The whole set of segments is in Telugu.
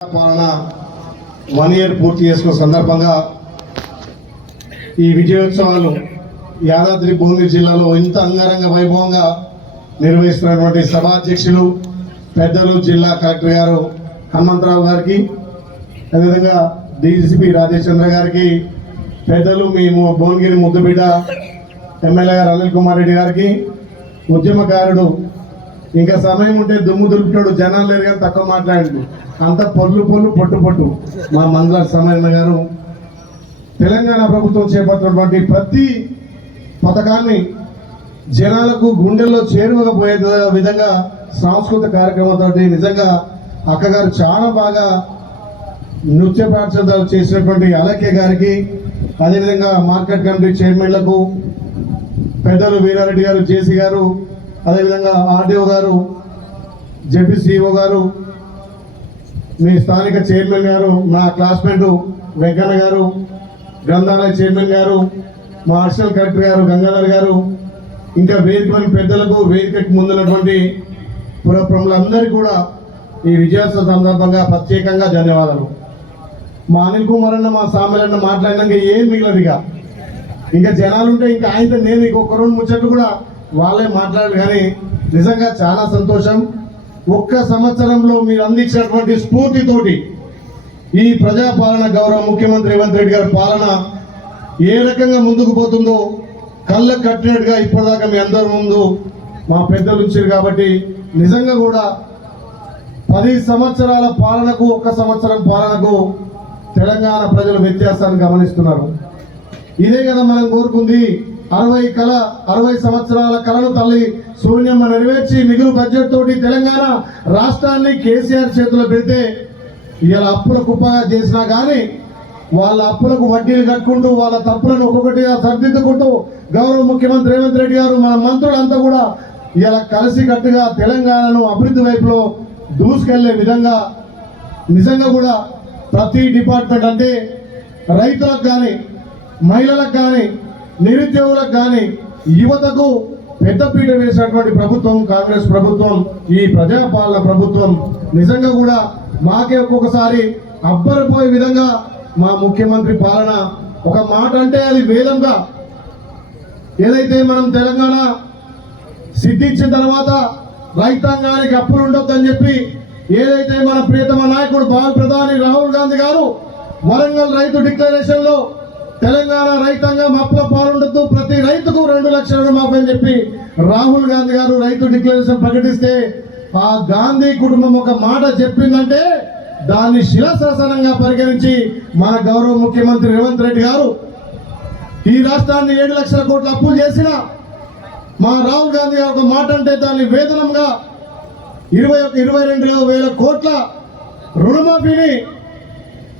పాలన వన్ ఇయర్ పూర్తి చేసుకున్న సందర్భంగా ఈ విజయోత్సవాలు యాదాద్రి భువనగిరి జిల్లాలో ఇంత అంగరంగ వైభవంగా నిర్వహిస్తున్నటువంటి సభాధ్యక్షులు పెద్దలు జిల్లా కలెక్టర్ గారు హనుమంతరావు గారికి అదేవిధంగా డీజీపీ రాజేష్ చంద్ర గారికి పెద్దలు మీ భువనగిరి ముద్దుబిడ్డ ఎమ్మెల్యే గారు అనిల్ కుమార్ రెడ్డి గారికి ఉద్యమకారుడు ఇంకా సమయం ఉంటే దుమ్ము దులుపుతాడు జనాలు లేరు కానీ తక్కువ మాట్లాడండి అంత పొల్లు పొల్లు పొట్టు పొట్టు. మా మంగళ సమయన్న గారు తెలంగాణ ప్రభుత్వం చేపట్టినటువంటి ప్రతి పథకాన్ని జనాలకు గుండెల్లో చేరువకపోయే విధంగా సాంస్కృతిక కార్యక్రమంతో నిజంగా అక్కగారు చాలా బాగా నృత్య ప్రార్థన చేసినటువంటి అలక్య గారికి అదేవిధంగా మార్కెట్ కమిటీ చైర్మన్లకు పెద్దలు వీరారెడ్డి గారు జేసీ గారు అదేవిధంగా ఆర్డీఓ గారు జెపిసిఓ గారు మీ స్థానిక చైర్మన్ గారు నా క్లాస్మేట్ వెంకన్న గారు గ్రంథాలయ చైర్మన్ గారు మా అడిషనల్ కలెక్టర్ గారు గంగాధర్ గారు ఇంకా వేదిక పెద్దలకు వేదికకు ముందున్నటువంటి పురప్రములందరికీ కూడా ఈ విజయోత్సవ సందర్భంగా ప్రత్యేకంగా ధన్యవాదాలు. మా అనిల్ కుమార్ అన్న మా సామెలన్న మాట్లాడినాక ఏం మిగిలదు ఇక. ఇంకా జనాలు ఉంటే ఇంకా ఆయనతో నేను ఇంకొక రెండు ముచ్చట్లు కూడా వాళ్ళే మాట్లాడారు కానీ నిజంగా చాలా సంతోషం. ఒక్క సంవత్సరంలో మీరు అందించినటువంటి స్ఫూర్తితోటి ఈ ప్రజాపాలన గౌరవ ముఖ్యమంత్రి రేవంత్ రెడ్డి గారి పాలన ఏ రకంగా ముందుకు పోతుందో కళ్ళ కట్టినట్టుగా ఇప్పటిదాకా మీ అందరి ముందు మా పెద్దలు ఉంచారు కాబట్టి నిజంగా కూడా పది సంవత్సరాల పాలనకు ఒక్క సంవత్సరం పాలనకు తెలంగాణ ప్రజలు వ్యత్యాసాన్ని గమనిస్తున్నారు. ఇదే కదా మనం కోరుకుంది అరవై కళ అరవై సంవత్సరాల కళను తల్లి శూన్యమ్మ నెరవేర్చి మిగులు బడ్జెట్ తోటి తెలంగాణ రాష్ట్రాన్ని కేసీఆర్ చేతిలో పెడితే ఇలా అప్పుల కుప్పగా చేసినా కానీ వాళ్ళ అప్పులకు వడ్డీలు కట్టుకుంటూ వాళ్ళ తప్పులను ఒక్కొక్కటిగా సరిదిద్దుకుంటూ గౌరవ ముఖ్యమంత్రి రేవంత్ రెడ్డి గారు మన మంత్రులంతా కూడా ఇలా కలిసికట్టుగా తెలంగాణను అభివృద్ధి వైపులో దూసుకెళ్ళే విధంగా నిజంగా కూడా ప్రతి డిపార్ట్మెంట్ అంటే రైతులకు కానీ మహిళలకు కానీ నిరుద్యోగులకు కానీ యువతకు పెద్దపీట వేసినటువంటి ప్రభుత్వం కాంగ్రెస్ ప్రభుత్వం ఈ ప్రజాపాలన ప్రభుత్వం నిజంగా కూడా మాకే ఒక్కొక్కసారి అబ్బరిపోయే విధంగా మా ముఖ్యమంత్రి పాలన ఒక మాట అంటే అది వేదంగా. ఏదైతే మనం తెలంగాణ సిద్ధించిన తర్వాత రైతాంగానికి అప్పులు ఉండొద్దని చెప్పి ఏదైతే మన ప్రియతమ నాయకుడు భావి ప్రధాని రాహుల్ గాంధీ గారు వరంగల్ రైతు డిక్లరేషన్లో తెలంగాణ రైతాంగం అప్పుల పాలుండొద్దు. ప్రతి రైతుకు రెండు లక్షల రుణమాఫీ అని చెప్పి రాహుల్ గాంధీ గారు రైతు డిక్లరేషన్ ప్రకటిస్తే ఆ గాంధీ కుటుంబం ఒక మాట చెప్పిందంటే దాన్ని శిలాశాసనంగా పరిగణించి మన గౌరవ ముఖ్యమంత్రి రేవంత్ రెడ్డి గారు ఈ రాష్ట్రాన్ని ఏడు లక్షల కోట్ల అప్పులు చేసిన మా రాహుల్ గాంధీ గారు ఒక మాట అంటే దాన్ని వేతనంగా ఇరవై ఒక ఇరవై రెండు వేల కోట్ల రుణమాఫీని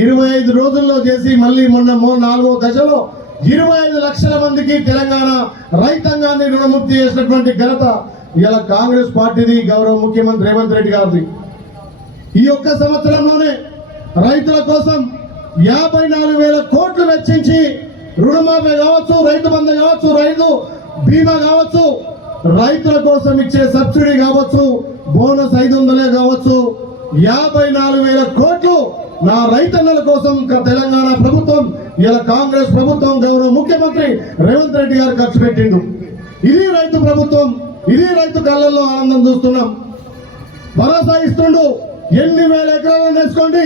ఇరవై ఐదు రోజుల్లో చేసి మళ్ళీ మొన్న మూ నాలుగో దశలో ఇరవై ఐదు లక్షల మందికి తెలంగాణ రైతాంగాన్ని రుణముక్తి చేసినటువంటి ఘనత ఇలా కాంగ్రెస్ పార్టీది గౌరవ ముఖ్యమంత్రి రేవంత్ రెడ్డి గారిది. ఈ ఒక్క సంవత్సరంలోనే రైతుల కోసం యాభై నాలుగు వేల కోట్లు వెచ్చించి రుణమాఫీ కావచ్చు రైతు బంధు కావచ్చు రైతు బీమా కావచ్చు రైతుల కోసం ఇచ్చే సబ్సిడీ కావచ్చు బోనస్ ఐదు వందలే కావచ్చు యాభై నాలుగు వేల కోట్లు నా రైతన్నల కోసం తెలంగాణ ప్రభుత్వం ఇలా కాంగ్రెస్ ప్రభుత్వం గౌరవ ముఖ్యమంత్రి రేవంత్ రెడ్డి గారు ఖర్చు పెట్టిండు. ఇది రైతు ప్రభుత్వం ఇది రైతు కళ్ళల్లో ఆనందం చూస్తున్నాం. భరోసా ఇస్తుండు. ఎన్ని వేల ఎకరాలను వేసుకోండి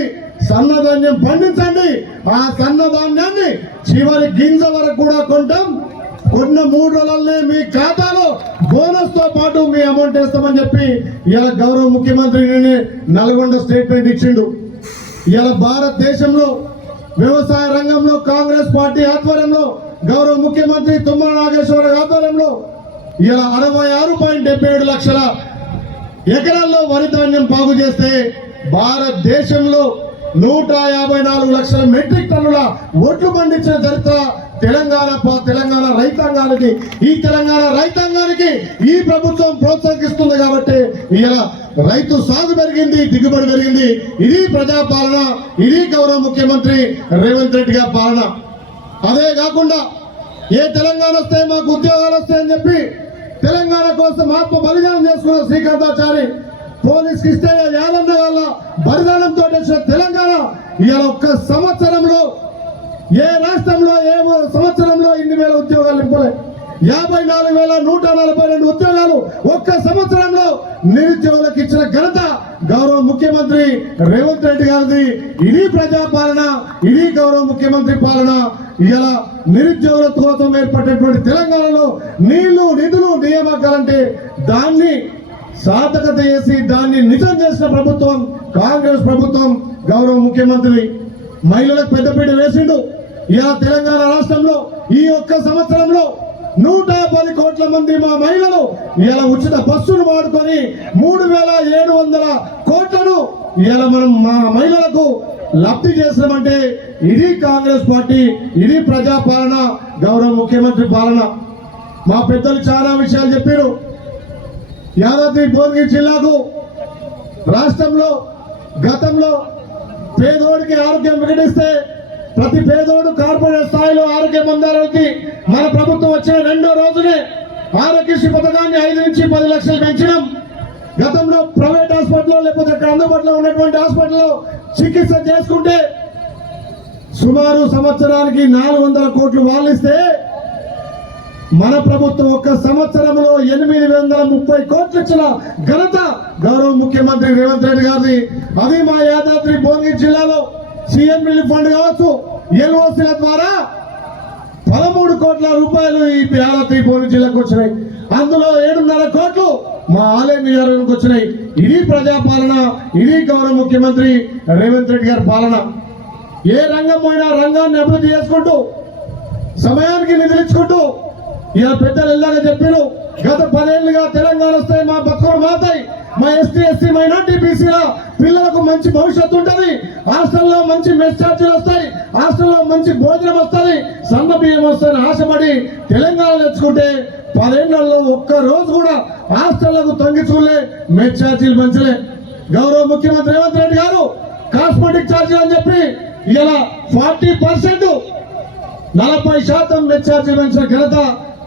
సన్నధాన్యం పండించండి. ఆ సన్నధాన్యాన్ని చివరి గింజ వరకు కూడా కొంటాం. కొన్న మూడు రోజులనే మీ ఖాతాలో బోనస్తో పాటు మీ అమౌంట్ వేస్తామని చెప్పి ఇలా గౌరవ ముఖ్యమంత్రి నిన్నే నల్గొండ స్టేట్మెంట్ ఇచ్చిండు. ఇలా భారతదేశంలో వ్యవసాయ రంగంలో కాంగ్రెస్ పార్టీ ఆధ్వర్యంలో గౌరవ ముఖ్యమంత్రి తుమ్మల నాగేశ్వర ఆధ్వర్యంలో ఇలా అరవై ఆరు పాయింట్ డెబ్బై ఏడు లక్షల ఎకరాల్లో వరి ధాన్యం బాగు చేస్తే భారతదేశంలో నూట యాభై నాలుగు లక్షల మెట్రిక్ టన్నుల ఓట్లు పండించిన చరిత్ర తెలంగాణ తెలంగాణ రైతాంగానికి ఈ తెలంగాణ రైతాంగానికి ఈ ప్రభుత్వం ప్రోత్సహిస్తుంది కాబట్టి ఇలా రైతు సాగు పెరిగింది దిగుబడి పెరిగింది. ఇది ప్రజాపాలన ఇది గౌరవ ముఖ్యమంత్రి రేవంత్ రెడ్డి గారి పాలన. అదే కాకుండా ఏ తెలంగాణ వస్తే మాకు ఉద్యోగాలు వస్తాయని చెప్పి తెలంగాణ కోసం ఆత్మ బలిదానం చేసుకున్న శ్రీకాంతాచారి పోలీస్ కృష్ణయ్య యాదన్న వల్ల బలిదానంతో వచ్చిన తెలంగాణ ఇవాళ ఒక్క సంవత్సరంలో ఏ రాష్ట్రంలో ఏ సంవత్సరంలో ఇన్ని వేల ఉద్యోగాలు నింపలేదు యాభై నాలుగు వేల నూట నలభై రెండు ఉద్యోగాలు ఒక్క సంవత్సరంలో నిరుద్యోగులకు ఇచ్చిన ఘనత గౌరవ ముఖ్యమంత్రి రేవంత్ రెడ్డి గారిది. ఇది ప్రజాపాలన ఇది గౌరవ ముఖ్యమంత్రి పాలన. ఇలా నిరుద్యోగుల కోసం ఏర్పడినటువంటి తెలంగాణలో నీళ్ళు నిధులు నియామకాలంటే దాన్ని సాధకత చేసి దాన్ని నిజం చేసిన ప్రభుత్వం కాంగ్రెస్ ప్రభుత్వం గౌరవ ముఖ్యమంత్రి మహిళలకు పెద్దపీట వేసిండు. ఇలా తెలంగాణ రాష్ట్రంలో ఈ ఒక్క సంవత్సరంలో నూట పది కోట్ల మంది మా మహిళలు ఇలా ఉచిత బస్సును వాడుకొని మూడు వేల ఏడు వందల కోట్లను ఇలా మనం మా మహిళలకు లబ్ధి చేసినామంటే ఇది కాంగ్రెస్ పార్టీ ఇది ప్రజాపాలన గౌరవ ముఖ్యమంత్రి పాలన. మా పెద్దలు చాలా విషయాలు చెప్పారు. యాదాద్రి భువనగిరి జిల్లాకు రాష్ట్రంలో గతంలో పేదోడికి ఆరోగ్యం వికటిస్తే ప్రతి పేదోడు కార్పొరేట్ స్థాయిలో ఆరోగ్య పొందాలని మన ప్రభుత్వం వచ్చిన రెండో రోజునే ఆరోగ్యశ్రీ పథకాన్ని ఐదు నుంచి పది లక్షలు పెంచడం గతంలో ప్రైవేట్ హాస్పిటల్లో లేకపోతే అక్కడ అందుబాటులో ఉన్నటువంటి హాస్పిటల్లో చికిత్స చేసుకుంటే సుమారు సంవత్సరానికి నాలుగు వందల కోట్లు వాళ్ళిస్తే మన ప్రభుత్వం ఒక్క సంవత్సరంలో ఎనిమిది వందల ముప్పై కోట్లు ఇచ్చిన ఘనత గౌరవ ముఖ్యమంత్రి రేవంత్ రెడ్డి గారిది. అది మా యాదాద్రి భువనగిరి జిల్లాలో సీఎం రిలీఫ్ ఫండ్ కావచ్చు ఎల్ఓసీల ద్వారా పదమూడు కోట్ల రూపాయలు ఈ యాదాద్రి భువనగిరి జిల్లాకు వచ్చినాయి. అందులో ఏడున్నర కోట్లు మా ఆలయ నియోజకవర్గానికి వచ్చినాయి. ఇది ప్రజాపాలన ఇది గౌరవ ముఖ్యమంత్రి రేవంత్ రెడ్డి గారి పాలన. ఏ రంగం పోయినా రంగాన్ని అభివృద్ధి చేసుకుంటూ సమయానికి నిధులించుకుంటూ ఇలా పెద్దలు ఇలాగ చెప్పారు గత పదేళ్ళుగా తెలంగాణ వస్తాయి మా బతుకుడు మాతాయి మా ఎస్టీ ఎస్సీ మైనార్టీ పిల్లలకు మంచి భవిష్యత్తు ఉంటుంది. హాస్టల్లో మంచి మెస్ ఛార్జీలు వస్తాయి. హాస్టల్లో మంచి భోజనం వస్తుంది. సన్న బియ్యం వస్తాయని ఆశపడి తెలంగాణ తెచ్చుకుంటే పదేళ్ళలో ఒక్క రోజు కూడా హాస్టళ్ళకు తొంగి చూడలే. మెస్ ఛార్జీలు మంచిలే. గౌరవ ముఖ్యమంత్రి రేవంత్ రెడ్డి గారు కాస్మెటిక్ ఛార్జీలు అని చెప్పి ఇలా ఫార్టీ పర్సెంట్ నలభై శాతం మెచ్చార్జీ పెంచిన ఘనత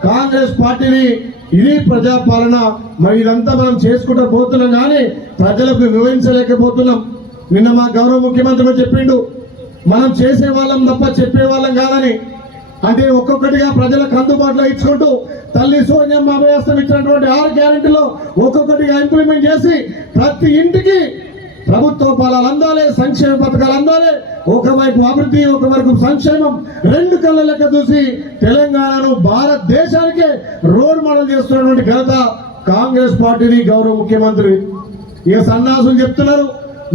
కాంగ్రెస్ పార్టీని ఇది ప్రజాపాలన మరి ఇదంతా మనం చేసుకుంటూ పోతున్నాం కానీ ప్రజలకు వివరించలేకపోతున్నాం. నిన్న మా గౌరవ ముఖ్యమంత్రి చెప్పిండు మనం చేసే వాళ్ళం తప్ప చెప్పే వాళ్ళం కాదని. అంటే ఒక్కొక్కటిగా ప్రజలకు అందుబాటులో ఇచ్చుకుంటూ తల్లి సోనియమ్మ అభయాస్తం ఇచ్చినటువంటి ఆరు గ్యారెంటీలో ఒక్కొక్కటిగా ఇంప్లిమెంట్ చేసి ప్రతి ఇంటికి ప్రభుత్వ పాలన అందాలి సంక్షేమ పథకాలు అందాలి. ఒకవైపు అభివృద్ధి ఒకవైపు సంక్షేమం. రెండు కళ్ళ లెక్క చూసి తెలంగాణను భారతదేశానికే రోల్ మోడల్ చేస్తున్నటువంటి ఘనత కాంగ్రెస్ పార్టీని గౌరవ ముఖ్యమంత్రి. ఇక సన్నాసులు చెప్తున్నారు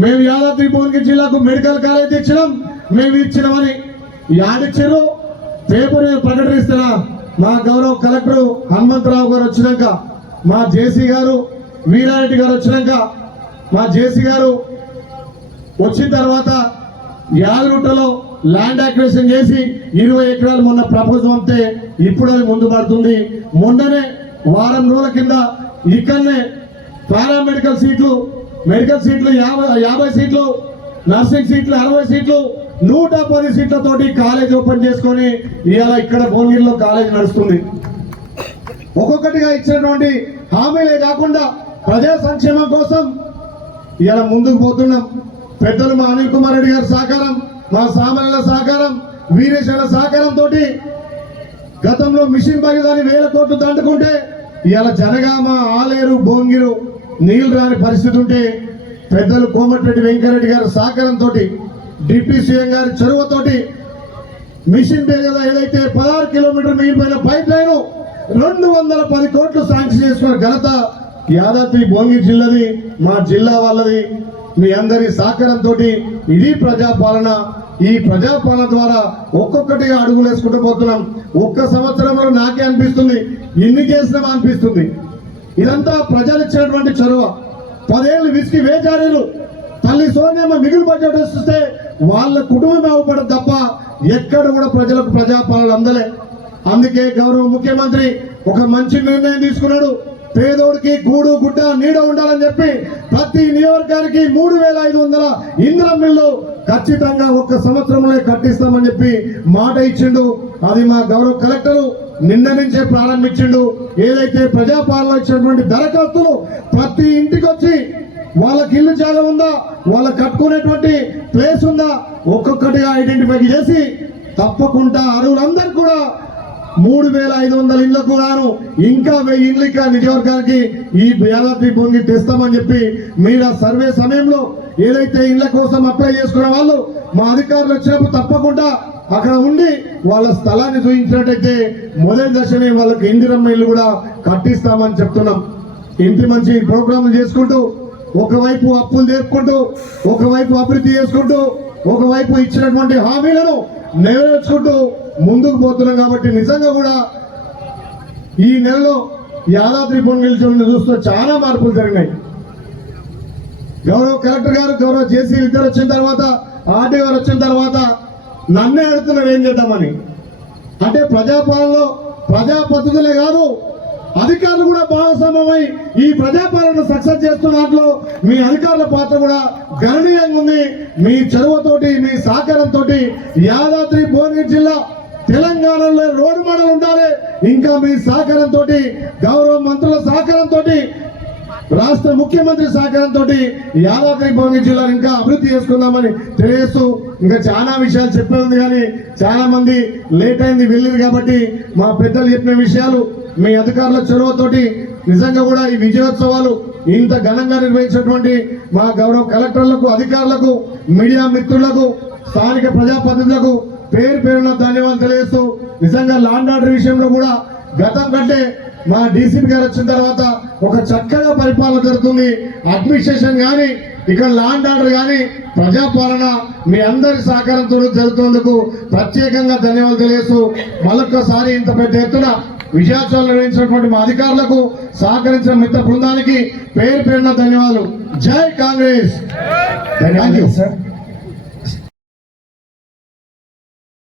మేము యాదాద్రి భువనగిరి జిల్లాకు మెడికల్ కాలేజ్ ఇచ్చినాం మేము ఇచ్చినామని. యాడిచ్చారు పేపర్ ప్రకటిస్తున్నా మా గౌరవ కలెక్టర్ హనుమంతరావు గారు వచ్చినాక మా జేసీ గారు వీరారెడ్డి గారు వచ్చినాక మా జేసీ గారు వచ్చిన తర్వాత యాదరుట్టలో ల్యాండ్ యాక్వేషన్ చేసి ఇరవై ఎకరాలు మొన్న ప్రపోజ్ పంపితే ఇప్పుడు అది ముందు పడుతుంది. మొన్ననే వారం రోజుల కింద ఇక్కడనే పారామెడికల్ సీట్లు మెడికల్ సీట్లు యాభై యాభై సీట్లు నర్సింగ్ సీట్లు అరవై సీట్లు నూట పది సీట్లతోటి కాలేజ్ ఓపెన్ చేసుకొని ఇవాళ ఇక్కడ భువనగిరిలో కాలేజ్ నడుస్తుంది. ఒక్కొక్కటిగా ఇచ్చినటువంటి హామీలే కాకుండా ప్రజా సంక్షేమం కోసం ఇలా ముందుకు పోతున్నాం. పెద్దలు మా అనిల్ కుమార్ రెడ్డి గారి సహకారం మా సామాన్యుల సహకారం వీరేశ్వర సహకారం తోటి గతంలో మిషన్ భాగీదారి వేల కోట్లు దండుకుంటే ఇవాళ జనగామ ఆలేరు భోంగిరు నీళ్ళు రాని పరిస్థితి ఉంటే పెద్దలు కోమటిరెడ్డి వెంకరెడ్డి గారి సహకారంతో డిప్యూటీ సీఎం గారి చొరవతోటి మిషన్ మీద ఏదైతే పదహారు కిలోమీటర్ మిగిలిపోయిన పైప్ లైన్ రెండు వందల పది కోట్లు శాంక్షన్ చేసుకున్న ఘనత యాదాద్రి భువనగిరి జిల్లాది మా జిల్లా వాళ్ళది మీ అందరి సహకారంతో ఇది ప్రజాపాలన. ఈ ప్రజాపాలన ద్వారా ఒక్కొక్కటిగా అడుగులు వేసుకుంటూ పోతున్నాం. ఒక్క సంవత్సరంలో నాకే అనిపిస్తుంది ఎన్ని చేసినామా అనిపిస్తుంది. ఇదంతా ప్రజలు ఇచ్చినటువంటి చొరవ. పదేళ్ళు విసికి వేచారీలు తల్లి సోనియమ్మ మిగిలి బడ్జెట్ చూస్తే వాళ్ళ కుటుంబం అవ్వబడదు తప్ప ఎక్కడ కూడా ప్రజలకు ప్రజాపాలన అందలే. అందుకే గౌరవ ముఖ్యమంత్రి ఒక మంచి నిర్ణయం తీసుకున్నాడు. పేదోడికి గూడు గుడ్డ నీడ ఉండాలని చెప్పి ప్రతి నియోజకానికి మూడు వేల ఐదు వందల ఇంద్రం మిల్లు ఖచ్చితంగా ఒక్క సంవత్సరంలో కట్టిస్తామని చెప్పి మాట ఇచ్చిండు. అది మా గౌరవ కలెక్టరు నిన్న నుంచే ప్రారంభించిండు. ఏదైతే ప్రజాపాలన ఇచ్చినటువంటి దరఖాస్తులు ప్రతి ఇంటికి వచ్చి వాళ్ళకి ఇల్లు జాగ ఉందా వాళ్ళ కట్టుకునేటువంటి ప్లేస్ ఉందా ఒక్కొక్కటిగా ఐడెంటిఫై చేసి తప్పకుండా అరువులందరూ కూడా మూడు వేల ఐదు వందల ఇళ్ళకు గాను ఇంకా వెయ్యి ఇళ్ళు నిజవర్గానికి ఈ యాదాద్రి భూమికి తెస్తామని చెప్పి మీరు సర్వే సమయంలో ఏదైతే ఇళ్ళ కోసం అప్లై చేసుకున్న వాళ్ళు మా అధికారులు వచ్చినప్పుడు తప్పకుండా అక్కడ ఉండి వాళ్ళ స్థలాన్ని చూపించినట్టయితే మొదటి దశనే వాళ్ళకి ఇందిరమ్మ ఇల్లు కూడా కట్టిస్తామని చెప్తున్నాం. ఇంటి మంచి ప్రోగ్రాంలు చేసుకుంటూ ఒకవైపు అప్పులు తీర్చుకుంటూ ఒకవైపు అభివృద్ధి చేసుకుంటూ ఒకవైపు ఇచ్చినటువంటి హామీలను నెరవేర్చుకుంటూ ముందుకు పోతున్నాం కాబట్టి నిజంగా కూడా ఈ నెలలో యాదాద్రి పొంగిల్చి చూస్తూ చాలా మార్పులు జరిగినాయి. గౌరవ కలెక్టర్ గారు గౌరవ జేసీ ఇద్దరు వచ్చిన తర్వాత ఆర్డీ గారు వచ్చిన తర్వాత నన్నే అడుగుతున్నారు ఏం చేద్దామని. అంటే ప్రజాపాలనలో ప్రజా పద్ధతులే కాదు అధికారులు కూడా భాగస్వామ్యమై ఈ ప్రజాపాలన సక్సెస్ చేస్తున్న దాంట్లో మీ అధికారుల పాత్ర కూడా గణనీయంగా ఉంది. మీ చొరవతోటి మీ సహకారంతో యాదాద్రి భువనగిరి జిల్లా తెలంగాణలో రోడ్డు మోడల్ ఉండాలి. ఇంకా మీ సహకారంతో గౌరవ మంత్రుల సహకారంతో రాష్ట్ర ముఖ్యమంత్రి సహకారంతో యాదాద్రి భువనగిరి జిల్లాను ఇంకా అభివృద్ధి చేసుకుందామని తెలియజేస్తూ ఇంకా చాలా విషయాలు చెప్పే కానీ చాలా మంది లేట్ అయింది వెళ్ళింది కాబట్టి మా పెద్దలు చెప్పిన విషయాలు మీ అధికారుల చొరవతోటి నిజంగా కూడా ఈ విజయోత్సవాలు ఇంత ఘనంగా నిర్వహించినటువంటి మా గౌరవ కలెక్టర్లకు అధికారులకు మీడియా మిత్రులకు స్థానిక ప్రజాప్రతినిధులకు పేరు పేరున ధన్యవాదాలు తెలియజేస్తూ నిజంగా లాండ్ ఆర్డర్ విషయంలో కూడా గతం కంటే మా డీసీపీ గారు వచ్చిన తర్వాత ఒక చక్కగా పరిపాలన జరుగుతుంది. అడ్మినిస్ట్రేషన్ కానీ ఇక్కడ లాండ్ ఆర్డర్ కానీ ప్రజాపాలన మీ అందరి సహకారంతో జరుగుతున్నందుకు ప్రత్యేకంగా ధన్యవాదాలు తెలియజేస్తూ మరొక్కసారి ఇంత పెద్ద ఎత్తున విజయోత్సవాలు నిర్వహించినటువంటి మా అధికారులకు సహకరించిన మిత్ర బృందానికి పేరు పేరున ధన్యవాదాలు. జై కాంగ్రెస్. Thank you sir